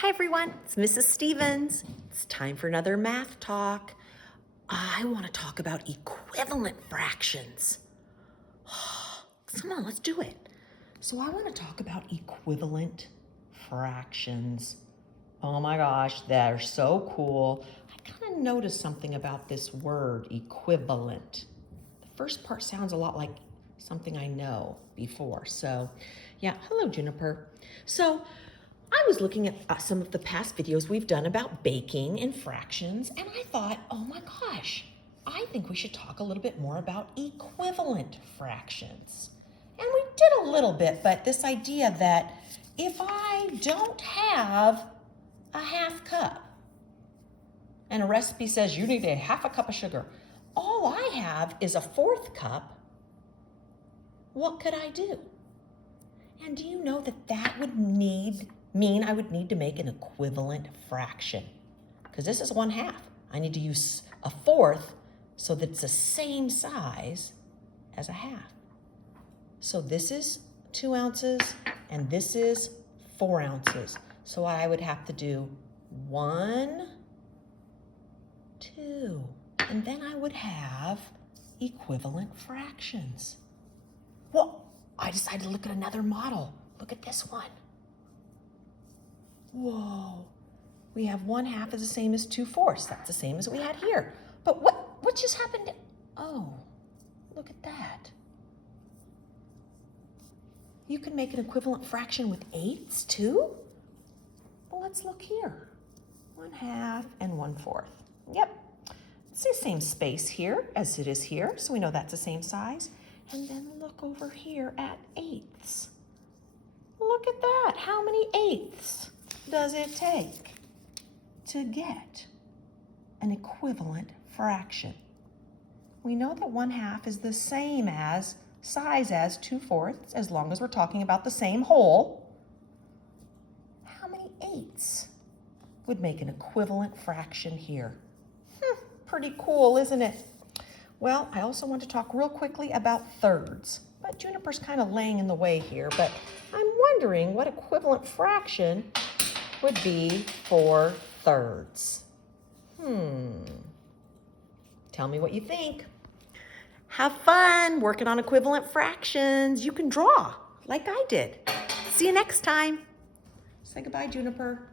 Hi everyone, it's Mrs. Stevens. It's time for another math talk. I want to talk about equivalent fractions. Come on, let's do it. So I want to talk about equivalent fractions. Oh my gosh, they're so cool. I kind of noticed something about this word, equivalent. The first part sounds a lot like something I know before. So yeah, hello Juniper. So I was looking at some of the past videos we've done about baking and fractions, and I thought, oh my gosh, I think we should talk a little bit more about equivalent fractions. And we did a little bit, but this idea that if I don't have a half cup, and a recipe says you need a half a cup of sugar, all I have is a fourth cup, what could I do? And do you know that that would mean I would need to make an equivalent fraction? Because this is 1/2. I need to use a fourth so that it's the same size as a half. So this is 2 ounces and this is 4 ounces. So I would have to do 1, 2, and then I would have equivalent fractions. Well, I decided to look at another model. Look at this one. Whoa, we have 1/2 is the same as 2/4. That's the same as we had here. But what just happened? Oh, look at that. You can make an equivalent fraction with 8ths too? Well, let's look here. 1/2 and 1/4. Yep, it's the same space here as it is here, so we know that's the same size. And then look over here at 8ths. Look at that. How many 8ths does it take to get an equivalent fraction? We know that 1/2 is the same size as 2/4, as long as we're talking about the same whole. How many 8ths would make an equivalent fraction here? Pretty cool, isn't it? Well, I also want to talk real quickly about thirds, but Juniper's kind of laying in the way here, but I'm wondering what equivalent fraction would be for thirds. Tell me what you think. Have fun working on equivalent fractions. You can draw like I did. See you next time. Say goodbye, Juniper.